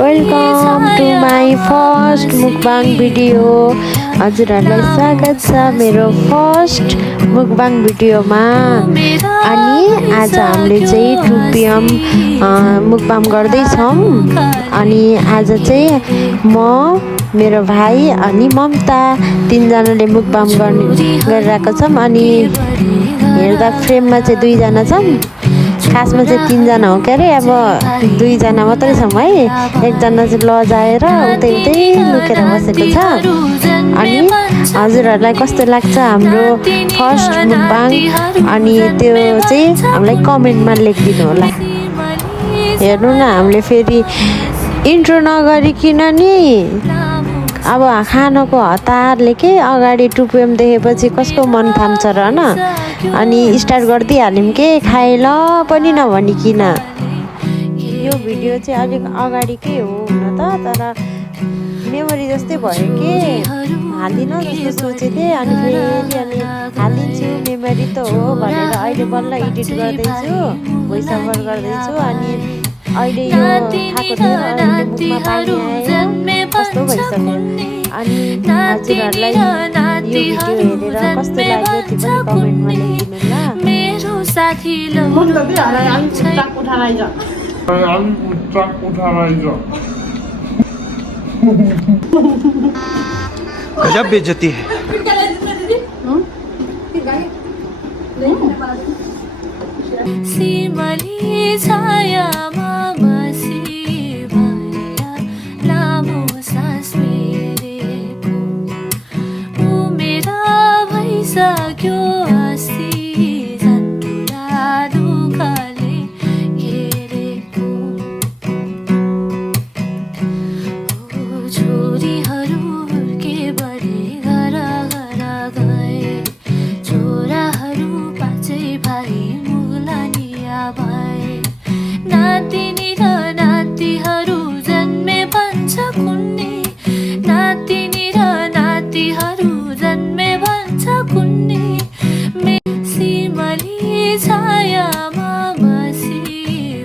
Welcome to my first mukbang video. हजुरहरूलाई स्वागत छ मेरो फर्स्ट मुकबाङ भिडियोमा। अनि आज हामीले चाहिँ 2 PM मुकबाङ गर्दैछौँ। अनि आज चाहिँ म, मेरो भाइ अनि ममता तीनजनाले मुकबाङ गरिरहेको छौँ। अनि हेर्दा फ्रेममा चाहिँ 2 जना छौँ, खासमा चाहिँ 3 जना हो के अरे। अब 2 जना मात्रै छौँ है। एकजना चाहिँ लजाएर उतै लुकेर बसेको छ। अनि हजुरहरूलाई कस्तो लाग्छ हाम्रो फर्स्ट मुकबाङ, अनि त्यो चाहिँ हामीलाई कमेन्टमा लेखिदिनु होला। हेर्नु न, हामीले फेरि इन्ट्रो नगरिकन नि अब खानको हतारले के अगाडि 2 PM देखेपछि कसको मन थाम्छ र न। अनि स्टार्ट गरिदिइहाल्यौँ के खाएल पनि नभनिकन। यो भिडियो चाहिँ अलिक अगाडिकै हो हुन त, तर मेमोरी जस्तै भयो कि हाल्दिनँ जस्तो सोचेको थिएँ। अनि फेरि अनि हालिदिन्छु, मेमोरी त हो भनेर अहिले बल्ल एडिट गर्दैछु, भोइस ओभर गर्दैछु। अनि अहिले यो खाएको थियो, अहिले मुखमा पानी आयो, कस्तो भइसक्यो। अनि हजुरहरूलाई यो भिडियो हेरेर कस्तो लाग्यो त्यो पनि कमेन्टमा लेखिदिनु ल। मेरो साथी गजब बेइज्जती है। सिमली छायामा बसी भरिया लामो सास फेरेको उमेर भइसक्यो अस्ति झन्डुला दुःखले घेरेको। छोरीहरू के बढे घर घर गए, छोराहरू 5 भाइ मुलानिया भए। नातिनी र नातिहरू जन्मे भन्छ कुन्नी, नातिनी र नातिहरू जन्मे भन्छ कुन्नी। सिमली छायामा बसी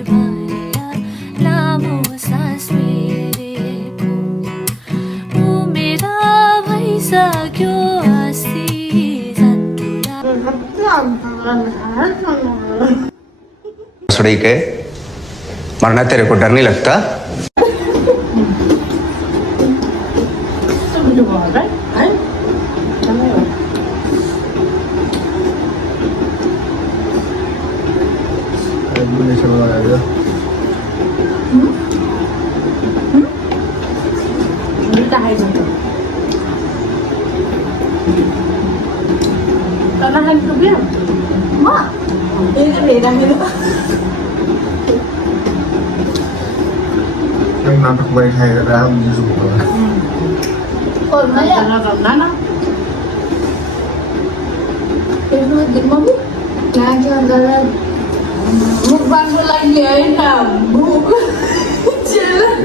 भरिया लामो सास फेरेको उमेर भइसक्यो अस्ति झन्डुला। सुड़ी के मरना तेरे को डर नहीं लगता? Yang nampaknya baik kayak ram di semua. Oh, mana? Itu di mana? Lagi ada mukbang lagi ya, bu. Jalan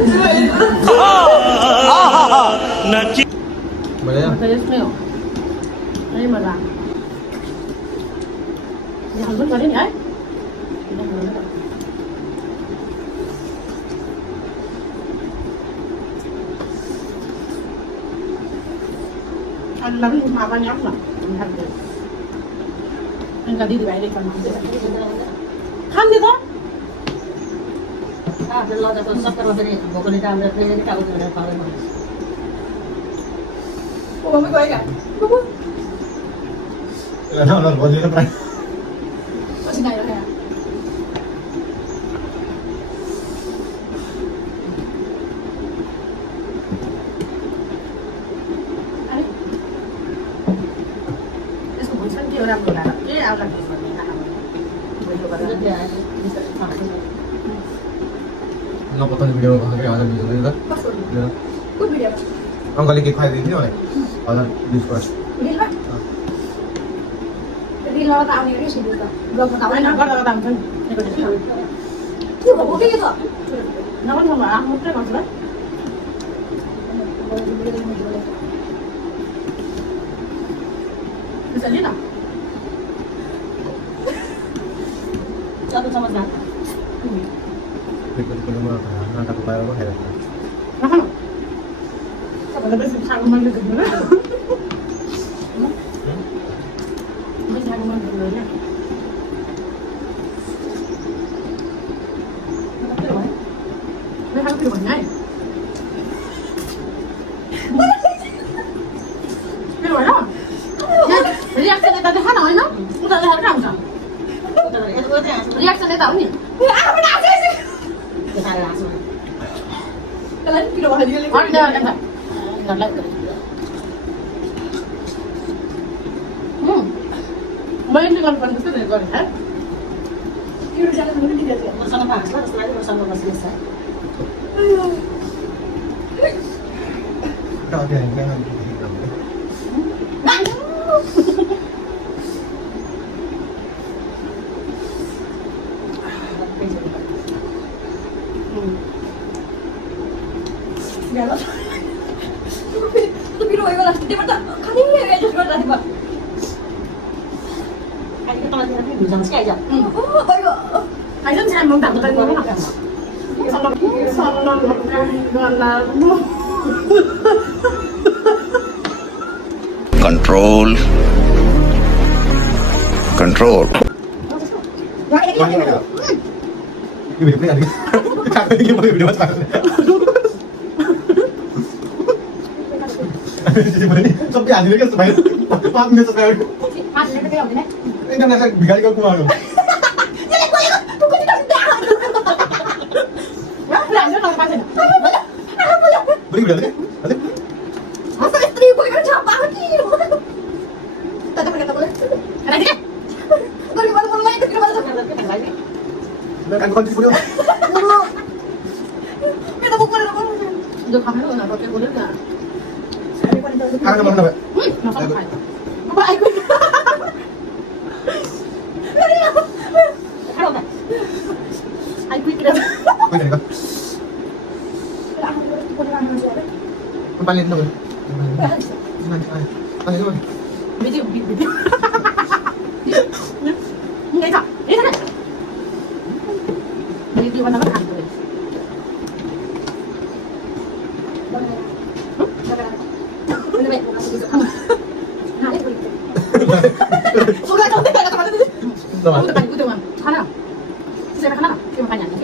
Mana ya? Saya smell. Ini mana? Yang pun kali ni, ay? Anh làm cái mà ba nhóc mà anh cả đi thì vậy đi còn khăn đi thôi ủa mới quay cả Nó có gì đâu đây? ở trên này rồi hả? Nó có tên video có cái ada video đó. Good video. Ông kali ke khai di ni oleh. Ada this first. Đi thôi. Đi lo tạo này cái gì được rồi. Rồi mà tạo nó có tạo thân. Này có được. Chứ có cái gì thôi. Nó không mà ăn một cái còn nữa. Bisa lihat tak? Satu sama satu. Pwede mo nakatupaya ko, hirap na. Nakano? Sabi na ba sa mo man gagawin na? Ba sa mo man gagawin na? May hanggang naman na eh. Pero wala. Reaction na tayo hana, ano? Uta na harap ka. Reaction na tayo ni. Ah, mana sih? Kalian kilo hari ini. Ada. Enggak lagi. Main dengan pantas itu kan? Kilo jalan dulu di dia. Bersama Pak, setelah bersama Mas Desa. Kau ada yang jangan hitam. Jalan. Itu biru aja lah. Dia mata kalinya aja sudah tadi Pak. Kan kita lagi nanti bilang sekali aja. Oh, ayo. Ayo saya mau tak bertanya mana? Salam dengan Control. Lagi ada. Ini video lagi. Kakak ini mau video apa? Jadi mana ni? Sampai ada lagi sampai. Pak ni sampai. Mas, ini kita ni. Ini nak bigal kau kuat. Jadi kau itu bukan kita sudah. Ya, belanja nak pasal. Beri bigal ni. Ada. Masa istri kau itu siapa lagi? Tak ada kata boleh. Ada ni. Kau di mana lagi kita mana? Kan kau di video. Kita bukan ada apa. Udah kamera nak pakai boleh tak? Kakak mana nak? Masa apa? Apa aku? Aku kira. Kau jadi kau. Paling tu. Paling tu. Video. Ini tak? Ini tak? Video mana kan? Sudah tahu tak kata tadi? Kamu tekan itu man. Kana. Saya kana. Saya makanya ni.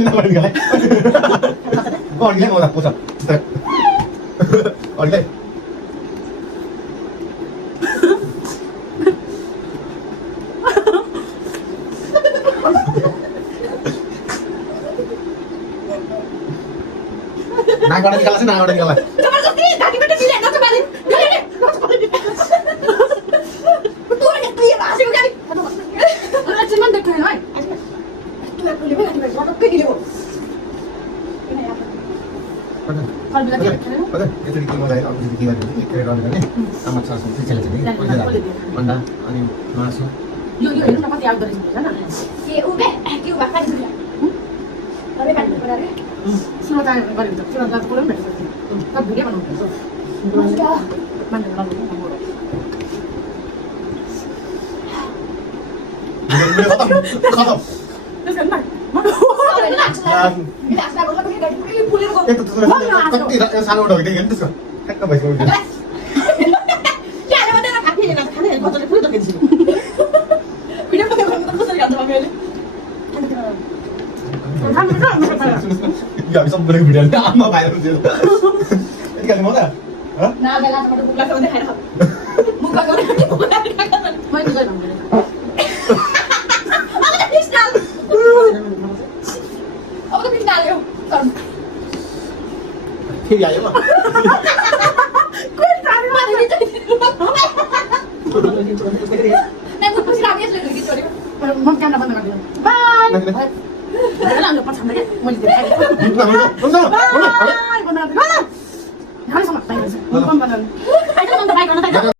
Nama bigal. Kau ni mau tak pusat. Kau ni. Nak kau ni kalah sih, nak kau ni kalah. Kamu mesti tadi betul pilih, nak balik. Pilih. Nak balik. Betul ni pilih masih bukan. Ada cuman dekat ni. Itu aku pilih nak balik. Nak pilih dulu. Kalau bila dekat ni. Betul. Itu di kimia lain, aku di kimia ni. Kira ni. Amat salah satu jalan ni. Mana? Ani masuk. Yuk, ini dapat yang dari sini sana. Ubah kan itu. Tapi kan benar ya? Sudah tahu benar itu. Sudah tahu pulang benar. Tapi dia mana? Sudah. Mana lalu kamu? Kau. Terus kan mana? Mana? Tidak sedang kalau pergi dari pilih pulir kok. Itu tu tidak yang salah dah. Kita ganti sekarang. Kakak baik baik. Ya, ada mana nak pilih nak kan? Kau tu pulir tak ganti. Bila pakai kau tu sekali ganti pilih. Ya bisa beli video ni. Ama bayar dia. Ini kan mana? Hah? Nah, agak pada buka kau dah harap. Buka kau dah buka. Mai tu jangan. Aku dah final. Aku dah final yo. Kiri aja mah. Kau tak mana ni jadi. Nah, aku pasti lagi sudah gitu dia. Mungkin apa nak dia. Bye. Jangan lupa sampai mau jadi lagi. Bye. Benar. Mana? Harus sama. Bye. Ayo, teman-teman.